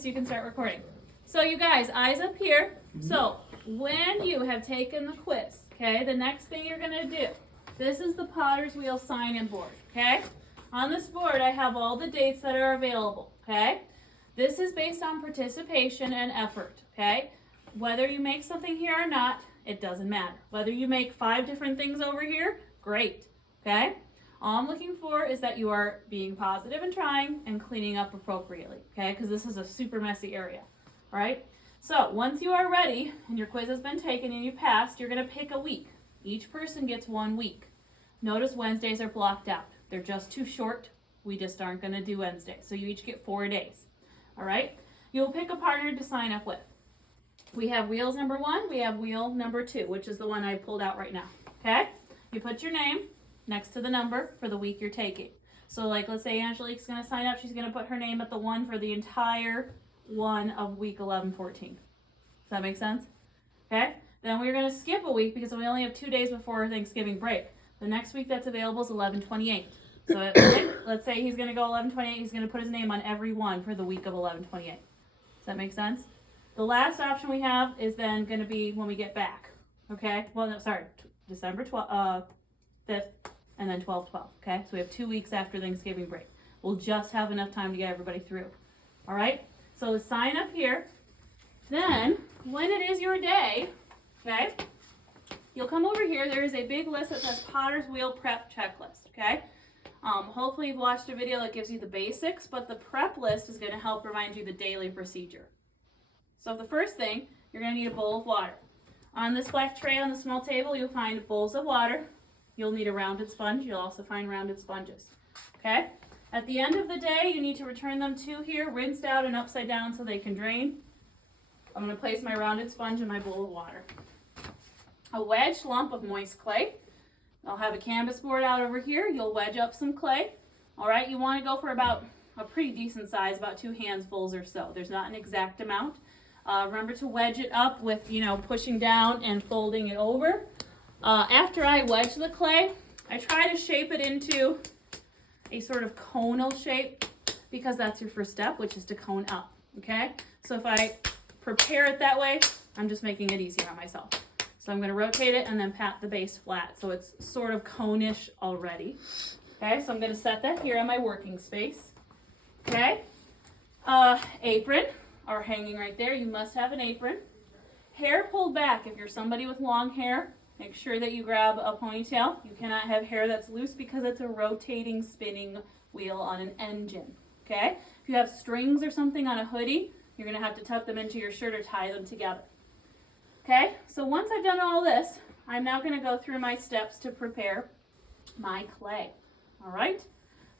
So you can start recording. So you guys, eyes up here. So when you have taken the quiz, okay, the next thing you're gonna do, this is the Potter's Wheel sign-in board, okay? On this board, I have all the dates that are available, okay? This is based on participation and effort, okay? Whether you make something here or not, it doesn't matter. Whether you make 5 different things over here, great, okay? All I'm looking for is that you are being positive and trying and cleaning up appropriately, okay? Because this is a super messy area, all right? So once you are ready and your quiz has been taken and you passed, you're gonna pick a week. Each person gets 1 week. Notice Wednesdays are blocked out. They're just too short. We just aren't gonna do Wednesday. So you each get 4 days, all right? You'll pick a partner to sign up with. We have wheels number 1, we have wheel number 2, which is the one I pulled out right now, okay? You put your name next to the number for the week you're taking. So like, let's say Angelique's gonna sign up, she's gonna put her name at the 1 for the entire one of week 11-14. Does that make sense? Okay, then we're gonna skip a week because we only have 2 days before Thanksgiving break. The next week that's available is 11-28. So let's say he's gonna go 11-28, he's gonna put his name on every one for the week of 11-28. Does that make sense? The last option we have is then gonna be when we get back, okay? Well, no, sorry, December 5th, and then 12-12, okay? So we have 2 weeks after Thanksgiving break. We'll just have enough time to get everybody through, all right? So sign up here. Then, when it is your day, okay, you'll come over here. There is a big list that says Potter's Wheel Prep Checklist, okay? Hopefully you've watched a video that gives you the basics, but the prep list is gonna help remind you the daily procedure. So the first thing, you're gonna need a bowl of water. On this black tray on the small table, you'll find bowls of water. You'll need a rounded sponge. You'll also find rounded sponges, okay? At the end of the day, you need to return them to here, rinsed out and upside down so they can drain. I'm gonna place my rounded sponge in my bowl of water. A wedged lump of moist clay. I'll have a canvas board out over here. You'll wedge up some clay. All right, you wanna go for about a pretty decent size, about 2 handsfuls or so. There's not an exact amount. Remember to wedge it up with, pushing down and folding it over. After I wedge the clay, I try to shape it into a sort of conal shape because that's your first step, which is to cone up, okay? So if I prepare it that way, I'm just making it easier on myself. So I'm gonna rotate it and then pat the base flat so it's sort of cone-ish already. Okay, so I'm gonna set that here on my working space, okay? Apron are hanging right there. You must have an apron. Hair pulled back. If you're somebody with long hair, make sure that you grab a ponytail. You cannot have hair that's loose because it's a rotating, spinning wheel on an engine, okay? If you have strings or something on a hoodie, you're gonna have to tuck them into your shirt or tie them together, okay? So once I've done all this, I'm now gonna go through my steps to prepare my clay, all right?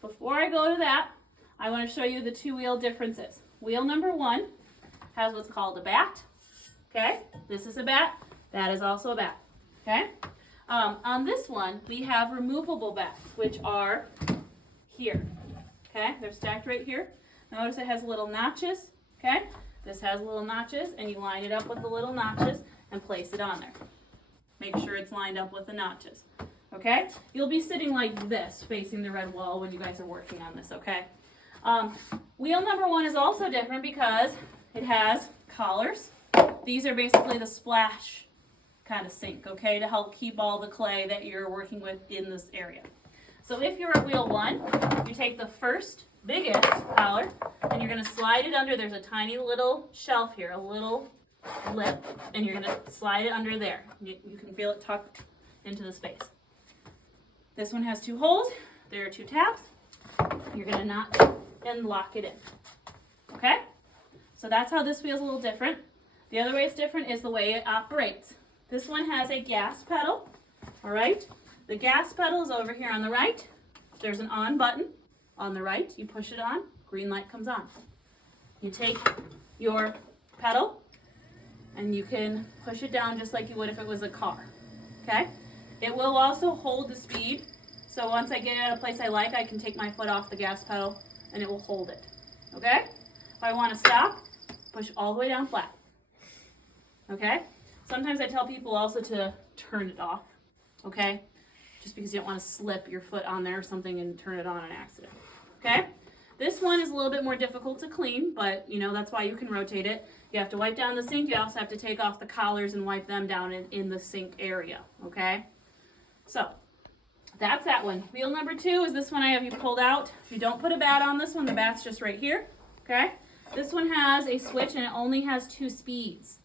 Before I go to that, I wanna show you the 2 wheel differences. Wheel number 1 has what's called a bat, okay? This is a bat, that is also a bat. Okay, on this one, we have removable bats, which are here, okay? They're stacked right here. Notice it has little notches, okay? This has little notches, and you line it up with the little notches and place it on there. Make sure it's lined up with the notches, okay? You'll be sitting like this, facing the red wall when you guys are working on this, okay? Wheel number 1 is also different because it has collars. These are basically the splash kind of sink, okay, to help keep all the clay that you're working with in this area. So if you're at wheel 1, you take the first biggest collar and you're going to slide it under. There's a tiny little shelf here, a little lip, and you're going to slide it under there. You can feel it tucked into the space. This one has 2 holes. There are 2 tabs. You're going to notch and lock it in, okay? So that's how this wheel's a little different. The other way it's different is the way it operates. This one has a gas pedal, all right? The gas pedal is over here on the right. There's an on button on the right. You push it on, green light comes on. You take your pedal and you can push it down just like you would if it was a car, okay? It will also hold the speed. So once I get it at a place I like, I can take my foot off the gas pedal and it will hold it, okay? If I want to stop, push all the way down flat, okay? Sometimes I tell people also to turn it off, okay? Just because you don't want to slip your foot on there or something and turn it on accident, okay? This one is a little bit more difficult to clean, but you know, that's why you can rotate it. You have to wipe down the sink. You also have to take off the collars and wipe them down in the sink area, okay? So that's that one. Wheel number 2 is this one I have you pulled out. You don't put a bat on this one. The bat's just right here, okay? This one has a switch and it only has 2 speeds.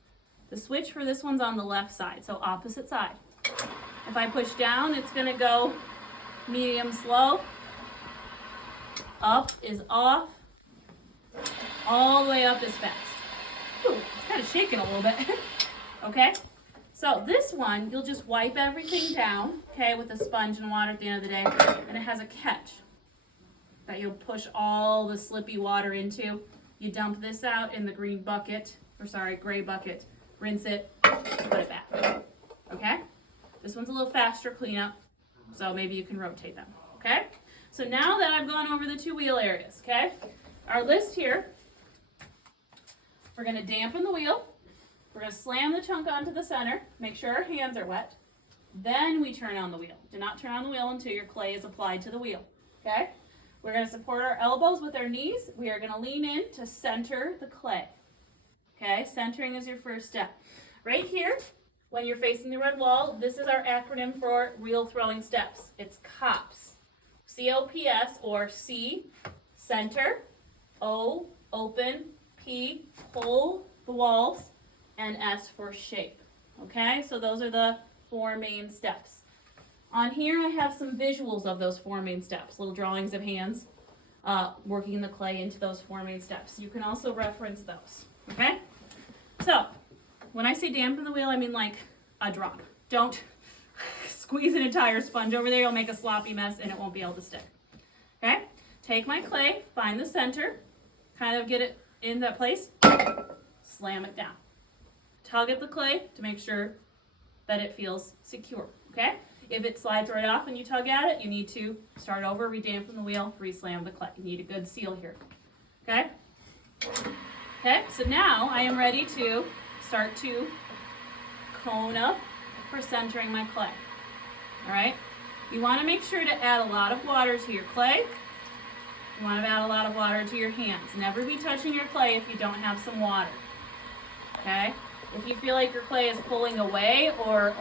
The switch for this one's on the left side, so opposite side. If I push down, it's gonna go medium slow. Up is off. All the way up is fast. Ooh, it's kind of shaking a little bit. Okay? So this one, you'll just wipe everything down, okay, with a sponge and water at the end of the day, and it has a catch that you'll push all the slippy water into. You dump this out in the gray bucket, rinse it, put it back, okay? This one's a little faster cleanup, so maybe you can rotate them, okay? So now that I've gone over the 2 wheel areas, okay? Our list here, we're gonna dampen the wheel. We're gonna slam the chunk onto the center, make sure our hands are wet. Then we turn on the wheel. Do not turn on the wheel until your clay is applied to the wheel, okay? We're gonna support our elbows with our knees. We are gonna lean in to center the clay, okay? Centering is your first step. Right here, when you're facing the red wall, this is our acronym for wheel throwing steps. It's COPS. C-O-P-S, or C, center, O, open, P, pull the walls, and S for shape. Okay, so those are the 4 main steps. On here I have some visuals of those 4 main steps, little drawings of hands working the clay into those 4 main steps. You can also reference those. Okay, so when I say dampen the wheel, I mean like a drop. Don't squeeze an entire sponge over there. You'll make a sloppy mess and it won't be able to stick. Okay, take my clay, find the center, kind of get it in that place, slam it down. Tug at the clay to make sure that it feels secure, okay? If it slides right off and you tug at it, you need to start over, re-dampen the wheel, re-slam the clay. You need a good seal here, okay? Okay, so now I am ready to start to cone up for centering my clay, all right? You wanna make sure to add a lot of water to your clay. You wanna add a lot of water to your hands. Never be touching your clay if you don't have some water, okay? If you feel like your clay is pulling away or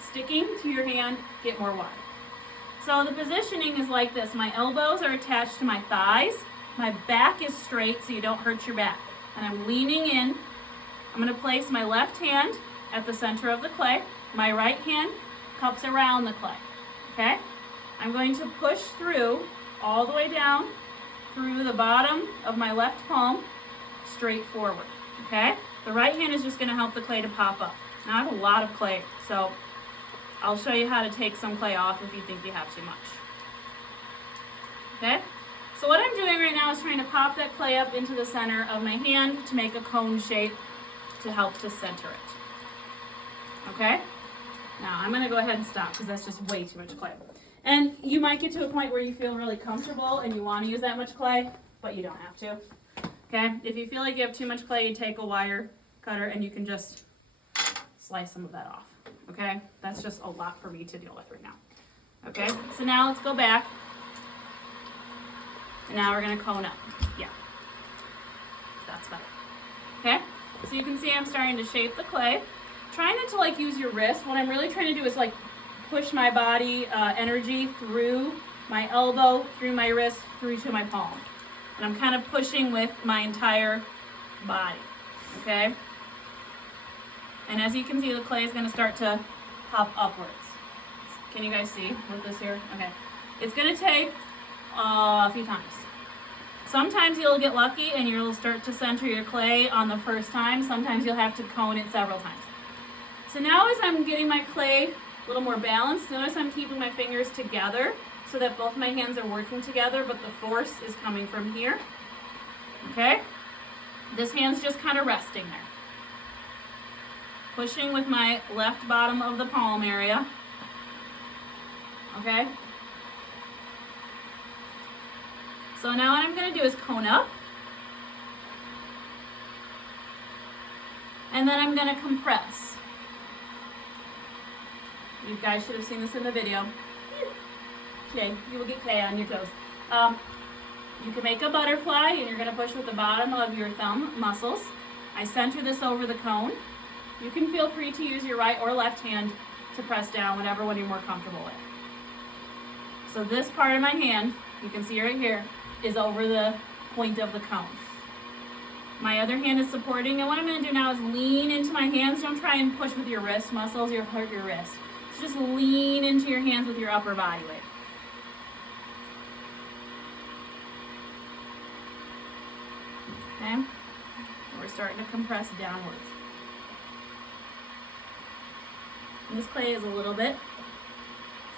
sticking to your hand, get more water. So the positioning is like this. My elbows are attached to my thighs. My back is straight so you don't hurt your back. And I'm leaning in. I'm gonna place my left hand at the center of the clay. My right hand cups around the clay, okay? I'm going to push through all the way down through the bottom of my left palm, straight forward, okay? The right hand is just gonna help the clay to pop up. Now I have a lot of clay, so I'll show you how to take some clay off if you think you have too much. Okay? So what I'm doing right now is trying to pop that clay up into the center of my hand to make a cone shape to help to center it. Okay? Now I'm gonna go ahead and stop because that's just way too much clay. And you might get to a point where you feel really comfortable and you wanna use that much clay, but you don't have to. Okay, if you feel like you have too much clay, you take a wire cutter and you can just slice some of that off. Okay, that's just a lot for me to deal with right now. Okay, so now let's go back. And now we're gonna cone up. Yeah, that's better. Okay, so you can see I'm starting to shape the clay. Try not to like use your wrist. What I'm really trying to do is like push my body energy through my elbow, through my wrist, through to my palm. And I'm kind of pushing with my entire body, okay? And as you can see, the clay is gonna start to pop upwards. Can you guys see with this here? Okay. It's gonna take a few times. Sometimes you'll get lucky and you'll start to center your clay on the first time. Sometimes you'll have to cone it several times. So now as I'm getting my clay a little more balanced, notice I'm keeping my fingers together so that both my hands are working together, but the force is coming from here, okay? This hand's just kind of resting there. Pushing with my left bottom of the palm area, okay? So now what I'm gonna do is cone up, and then I'm gonna compress. You guys should have seen this in the video. Okay, you will get clay on your toes. You can make a butterfly, and you're going to push with the bottom of your thumb muscles. I center this over the cone. You can feel free to use your right or left hand to press down, whatever one you're more comfortable with. So this part of my hand, you can see right here, is over the point of the cone. My other hand is supporting, and what I'm going to do now is lean into my hands. Don't try and push with your wrist muscles, you'll hurt your wrist. So just lean into your hands with your upper body weight. Okay? And we're starting to compress downwards. And this clay is a little bit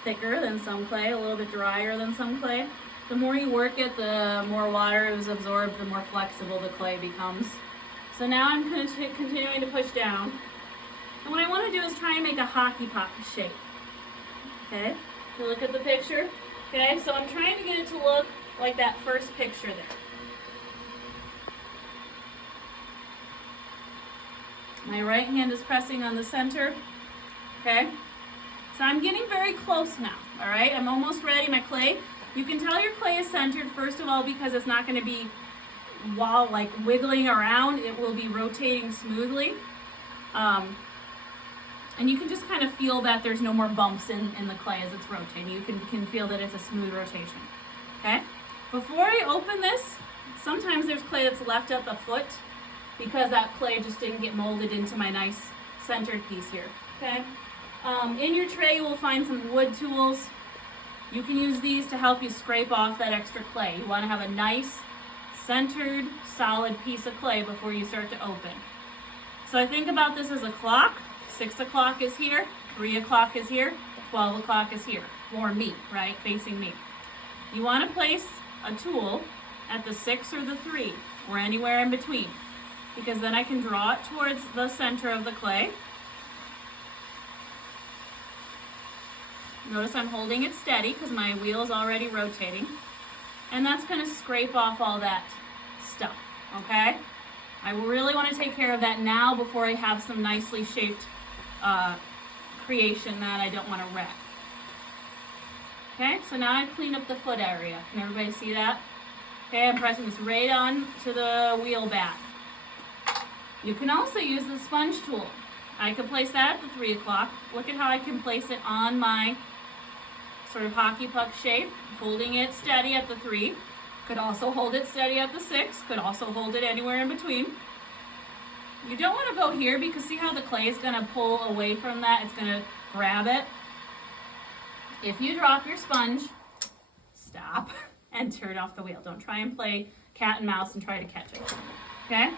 thicker than some clay, a little bit drier than some clay. The more you work it, the more water is absorbed, the more flexible the clay becomes. So now I'm continuing to push down. And what I want to do is try and make a hockey puck shape. Okay? If you look at the picture. Okay? So I'm trying to get it to look like that first picture there. My right hand is pressing on the center. Okay? So I'm getting very close now. All right? I'm almost ready. My clay. You can tell your clay is centered, first of all, because it's not going to be while like wiggling around. It will be rotating smoothly. And you can just kind of feel that there's no more bumps in the clay as it's rotating. You can feel that it's a smooth rotation. Okay? Before I open this, sometimes there's clay that's left at the foot because that clay just didn't get molded into my nice centered piece here. Okay? In your tray, you will find some wood tools. You can use these to help you scrape off that extra clay. You want to have a nice, centered, solid piece of clay before you start to open. So I think about this as a clock. 6 o'clock is here, 3 o'clock is here, 12 o'clock is here, for me, right, facing me. You want to place a tool at the 6 or the 3, or anywhere in between, because then I can draw it towards the center of the clay. Notice I'm holding it steady because my wheel is already rotating. And that's going to scrape off all that stuff, okay? I really want to take care of that now before I have some nicely shaped creation that I don't want to wreck. Okay, so now I clean up the foot area. Can everybody see that? Okay, I'm pressing this right on to the wheel back. You can also use the sponge tool. I could place that at the 3 o'clock. Look at how I can place it on my sort of hockey puck shape, holding it steady at the 3. Could also hold it steady at the 6. Could also hold it anywhere in between. You don't want to go here because see how the clay is going to pull away from that? It's going to grab it. If you drop your sponge, stop and turn off the wheel. Don't try and play cat and mouse and try to catch it. Okay?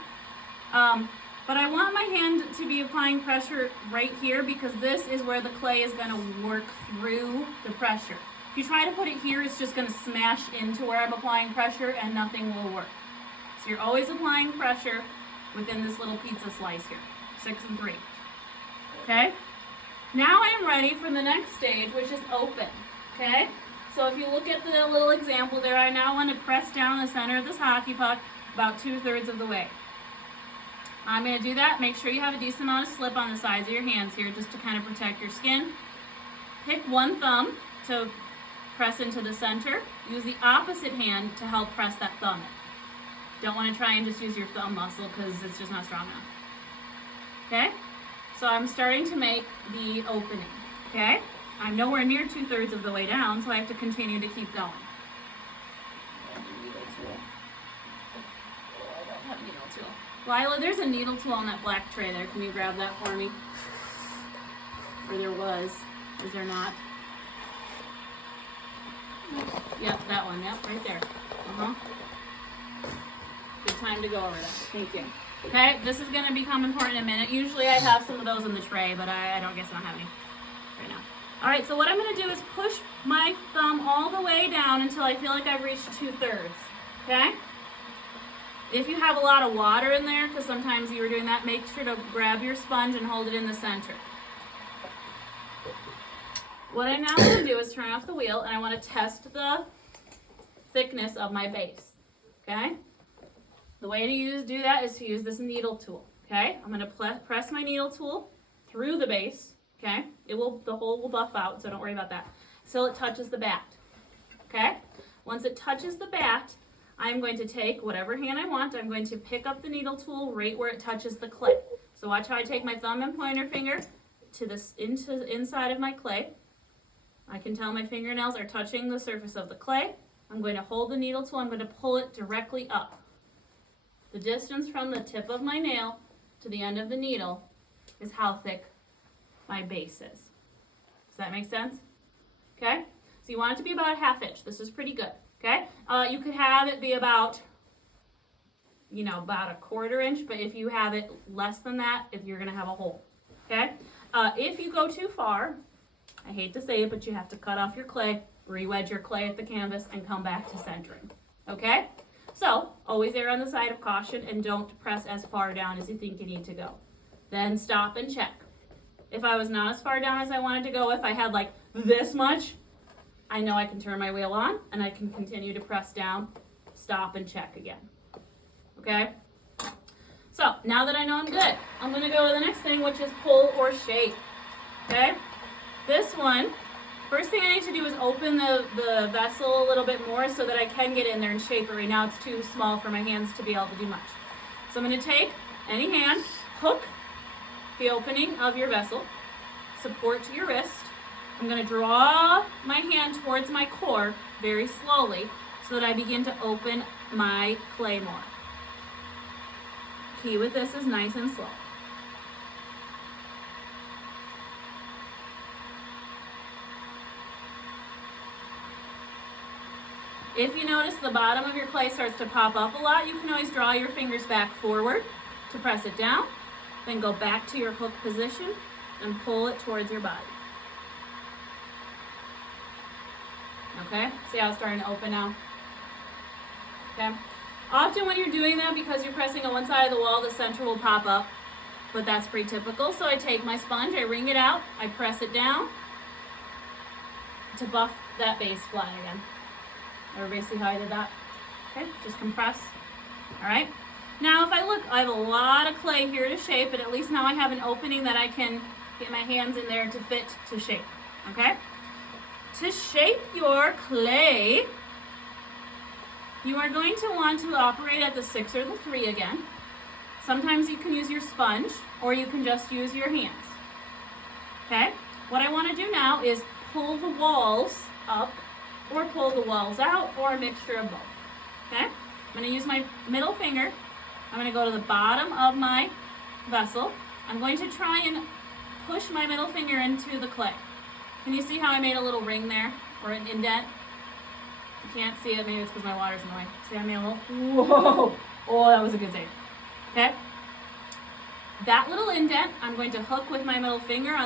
But I want my hand to be applying pressure right here because this is where the clay is going to work through the pressure. If you try to put it here, it's just going to smash into where I'm applying pressure and nothing will work. So you're always applying pressure within this little pizza slice here, 6 and 3. Okay? Now I am ready for the next stage, which is open. Okay? So if you look at the little example there, I now want to press down the center of this hockey puck about 2/3 of the way. I'm going to do that. Make sure you have a decent amount of slip on the sides of your hands here just to kind of protect your skin. Pick one thumb to press into the center. Use the opposite hand to help press that thumb in. Don't want to try and just use your thumb muscle because it's just not strong enough. Okay? So I'm starting to make the opening. Okay? I'm nowhere near 2/3 of the way down, so I have to continue to keep going. Lila, there's a needle tool on that black tray there. Can you grab that for me? Or there was. Is there not? Yep, that one. Yep, right there. Good time to go over that. Thank you. Okay, this is going to become important in a minute. Usually I have some of those in the tray, but I don't guess I don't have any right now. All right, so what I'm going to do is push my thumb all the way down until I feel like I've reached 2/3. Okay? If you have a lot of water in there, because sometimes you were doing that, make sure to grab your sponge and hold it in the center. What I'm now going to do is turn off the wheel, and I want to test the thickness of my base. Okay? The way to do that is to use this needle tool. Okay? I'm going to press my needle tool through the base. Okay? The hole will buff out, so don't worry about that. Till it touches the bat. Okay? Once it touches the bat, I'm going to take whatever hand I want. I'm going to pick up the needle tool right where it touches the clay. So watch how I take my thumb and pointer finger into the inside of my clay. I can tell my fingernails are touching the surface of the clay. I'm going to hold the needle tool. I'm going to pull it directly up. The distance from the tip of my nail to the end of the needle is how thick my base is. Does that make sense? Okay? So you want it to be about a 1/2 inch. This is pretty good. Okay? You could have it be about, about a 1/4 inch, but if you have it less than that, you're going to have a hole. Okay? If you go too far, I hate to say it, but you have to cut off your clay, re-wedge your clay at the canvas, and come back to centering. Okay? So, always err on the side of caution and don't press as far down as you think you need to go. Then stop and check. If I was not as far down as I wanted to go, if I had like this much, I know I can turn my wheel on and I can continue to press down, stop and check again. Okay? So, now that I know I'm good, I'm going to go to the next thing, which is pull or shape. Okay? This one, first thing I need to do is open the vessel a little bit more so that I can get in there and shape it. Right now it's too small for my hands to be able to do much. So I'm going to take any hand, hook the opening of your vessel, support to your wrist. I'm going to draw my hand towards my core very slowly so that I begin to open my clay more. Key with this is nice and slow. If you notice the bottom of your clay starts to pop up a lot, you can always draw your fingers back forward to press it down, then go back to your hook position and pull it towards your body. Okay, see how it's starting to open now? Okay. Often when you're doing that, because you're pressing on one side of the wall, the center will pop up, but that's pretty typical. So I take my sponge, I wring it out, I press it down to buff that base flat again. Everybody see how I did that? Okay, just compress. All right. Now if I look, I have a lot of clay here to shape, but at least now I have an opening that I can get my hands in there to fit to shape. Okay? To shape your clay, you are going to want to operate at the 6 or the 3 again. Sometimes you can use your sponge or you can just use your hands. Okay? What I want to do now is pull the walls up or pull the walls out, or a mixture of both. Okay? I'm going to use my middle finger. I'm going to go to the bottom of my vessel. I'm going to try and push my middle finger into the clay. Can you see how I made a little ring there, or an indent? You can't see it, maybe it's because my water's in the way. See, I made a little, whoa! Oh, that was a good save. Okay? That little indent, I'm going to hook with my middle finger on